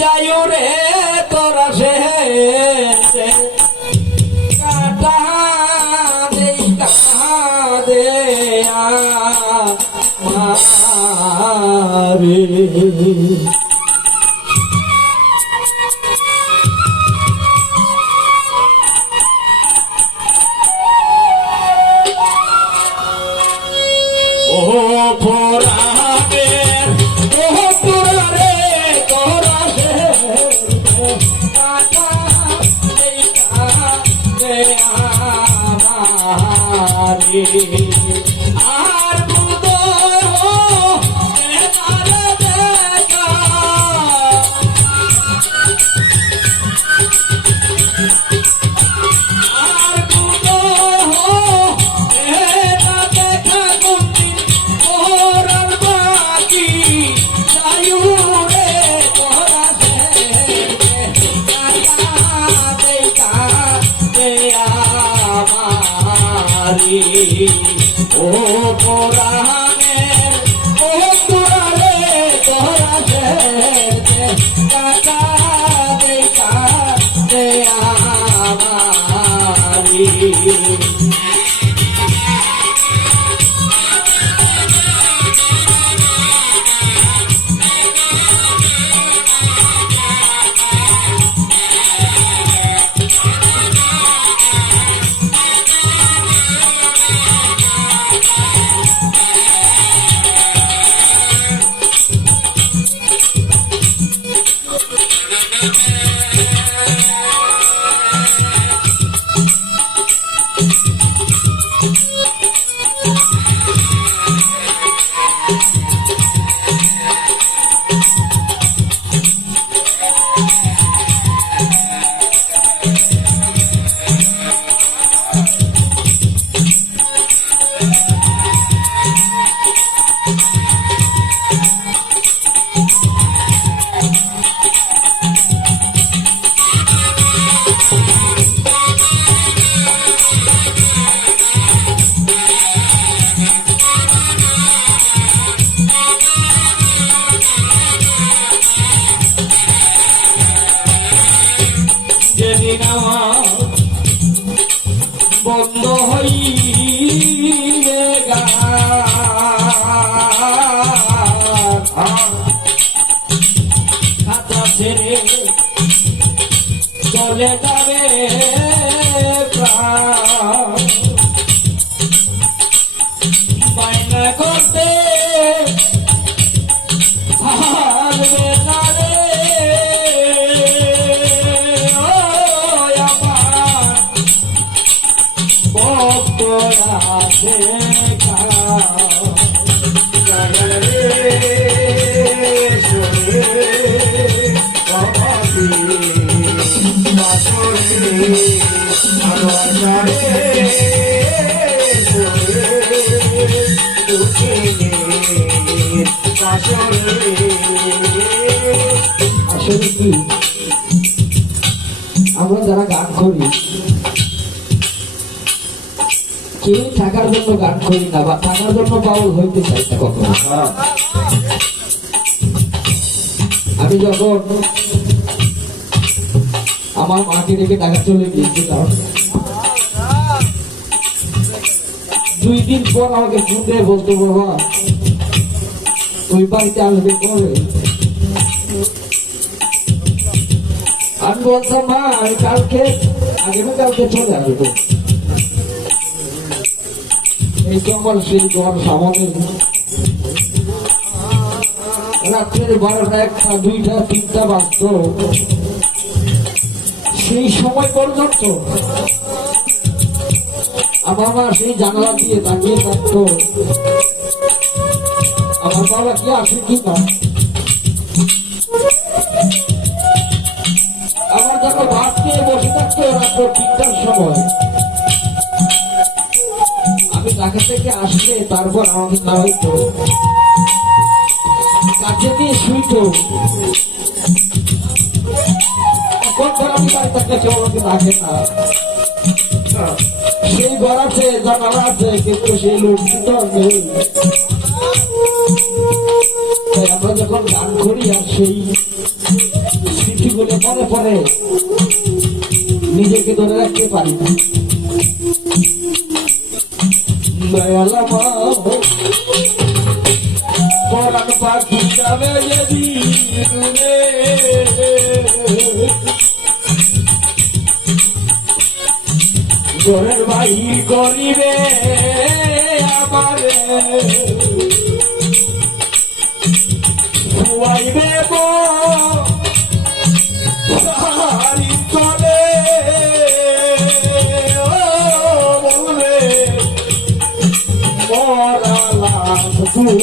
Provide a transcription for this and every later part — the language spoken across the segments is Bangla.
যাইও রে তোরা সে কাটা দেই কাদে মারে ও পোরাদের ও পোরারে তোরা সে কাটা দেই কাদে আমারে আর ও কোরআনের ও কোরআনে তোরা কাটা দেখা দে আমারি বন্ধ হইবে খাতা ছেড়ে চলে যাবে বায়না করতে হারবে না রে দেখা আসলে কি আমরা যারা গান করি কেউ থাকার জন্য গান করি না বা থাকার জন্য পাগল হইতে চাই না কখনো। আমি যখন আমার মাকে রেখে ঢাকা চলে গিয়েছিলাম 2 দিন পর আমাকে ফোন দিয়ে বলতো বাবা ওই বাড়িতে আসবে কবে। আমি বলতাম মা আমি কালকে আগামীকালকে চলে আসবো। এই তো আমার সেই ঘর সামনে রাত্রের 12টা 1টা 2টা 3টা বাজত। সেই সময় পর্যন্ত আমার মা সেই জানালা দিয়ে তাকিয়ে থাকতো আমার বাবা কি আসে কি না। আমার যখন ভাত খেয়ে বসে থাকতো রাত্র 3টার সময় আমি ঢাকা থেকে আসলে তারপর আমাকে খাওয়াইতো শুইতো কখন আমি বাড়ি থাকলে কেউ আমাকে রাখে না। সেই ঘর আছে, জানালা আছে, কিন্তু সেই লোকটি তো নেই। তাই আমরা যখন গান করি আর সেই স্মৃতিগুলো মনে পড়ে, নিজেকে ধরে রাখতে পারি না। দয়ালা মা পরাণ পাখি যাবে যদি দূরে, ঘরের বাহির করিবে আমারে, শুয়াইবে বাড়ি চলে বলবে মরালা তুই।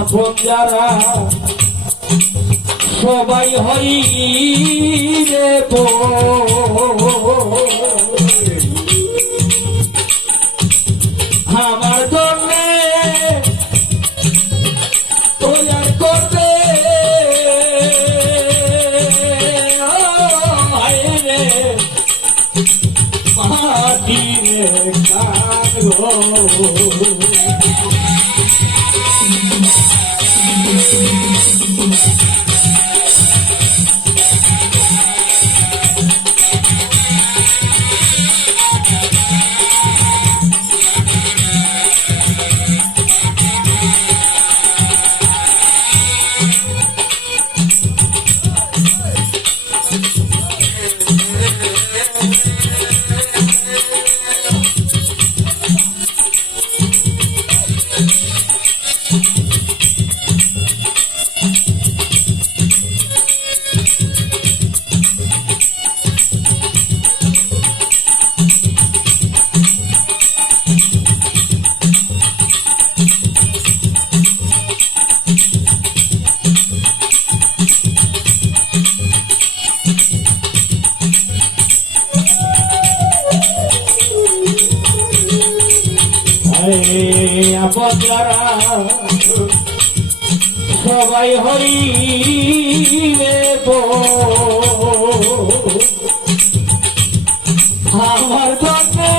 আপন যারা সবাই হই রে আমার জন্য তৈয়ার করবে রে মাটির কাগো। আপনারা সবাই হইবে আমার জন্যে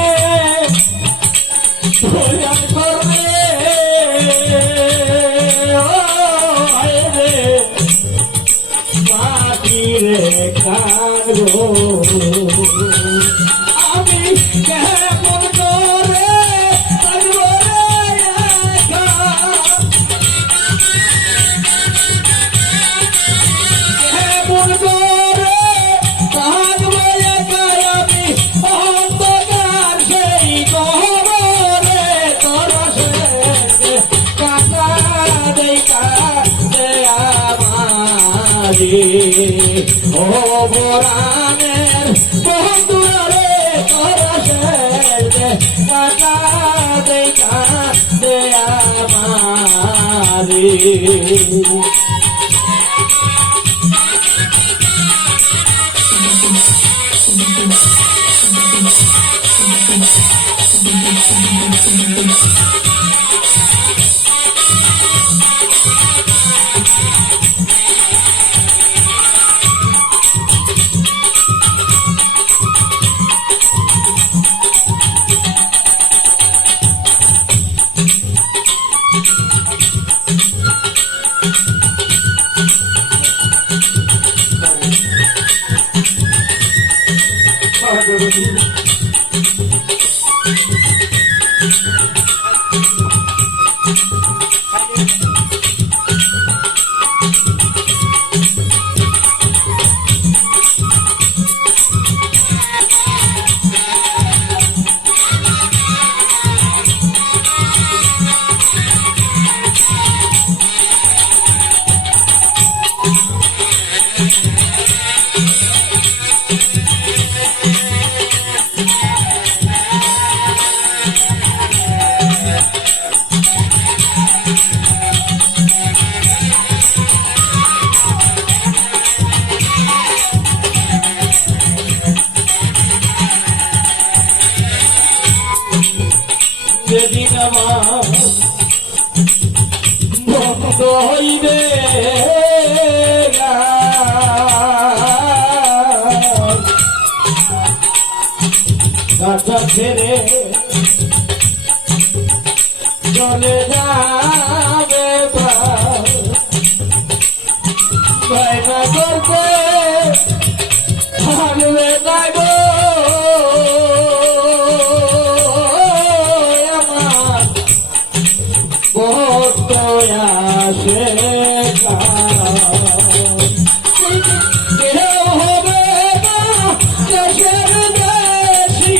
করবে মাটিরে কাগো। আমি কেমন করে ও বরানের বন্ধুরে তোরা কাটা দেখা দেয়া যেদিন আমার বন্ধ হইবে কাটা ছেড়ে চলে যাবে বাইনা করতে হারবে না গো আসে কেউ হবে না দেশের দেশি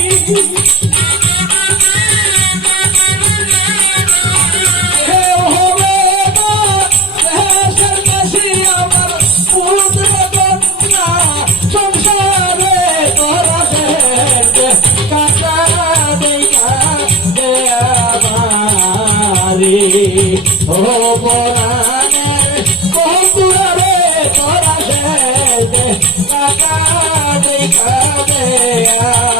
কেউ হবে না দেশের দেশি আমার পুত্র কন্যা সংসারে তোরা কাটা দেখা দেয়ারি ও বরানের বন্ধুরা রে তোরা কাটা দেখা দেয়ারি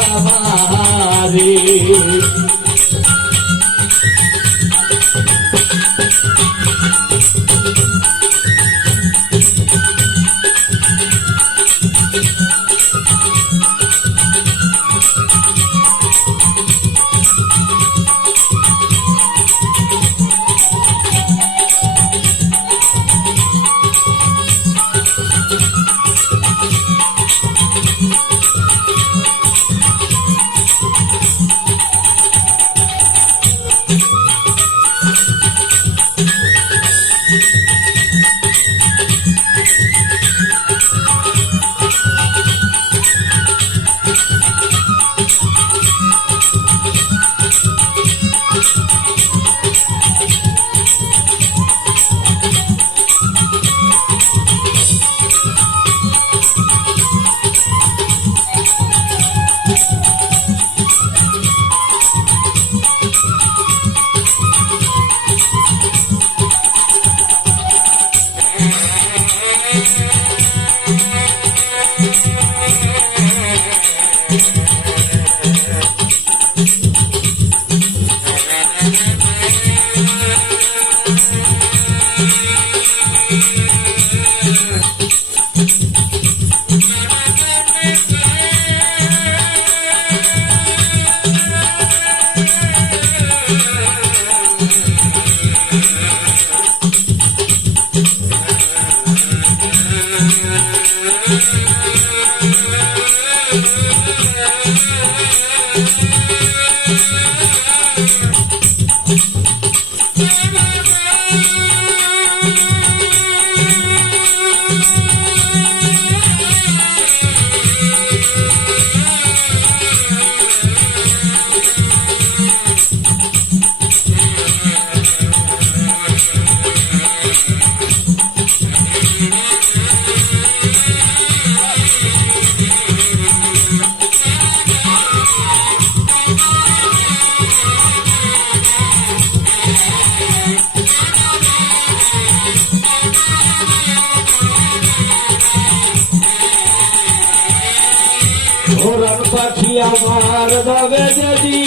আমার যাবে যদি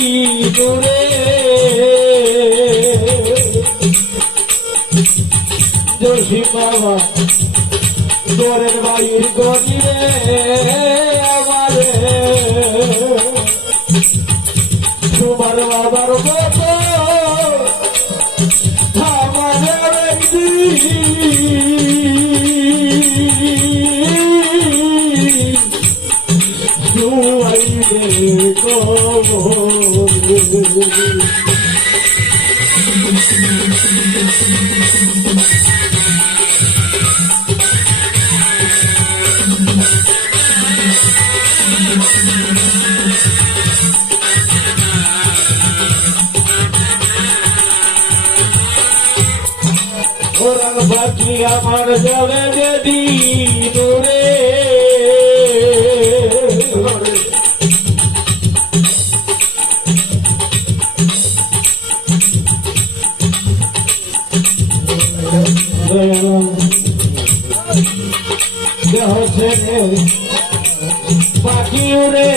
দূরে জসি বাবা তোরের বাড়ির গদিরে আমারে তোমার বাবার মতো আমার জুয়াইবে ওরাল বাকি আমার যাবে যদি দূরে পাখি উড়ে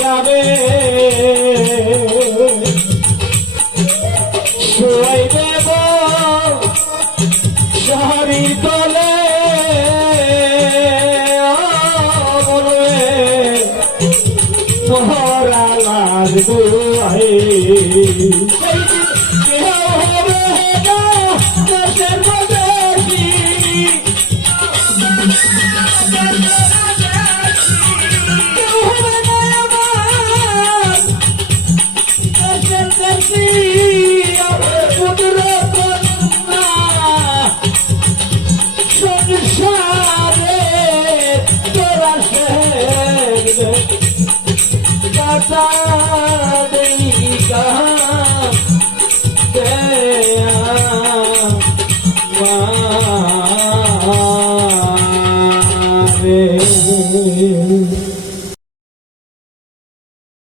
যাবে শুয়াই দেব শহরি তলে মোহরা লাগবে बता देगा मारे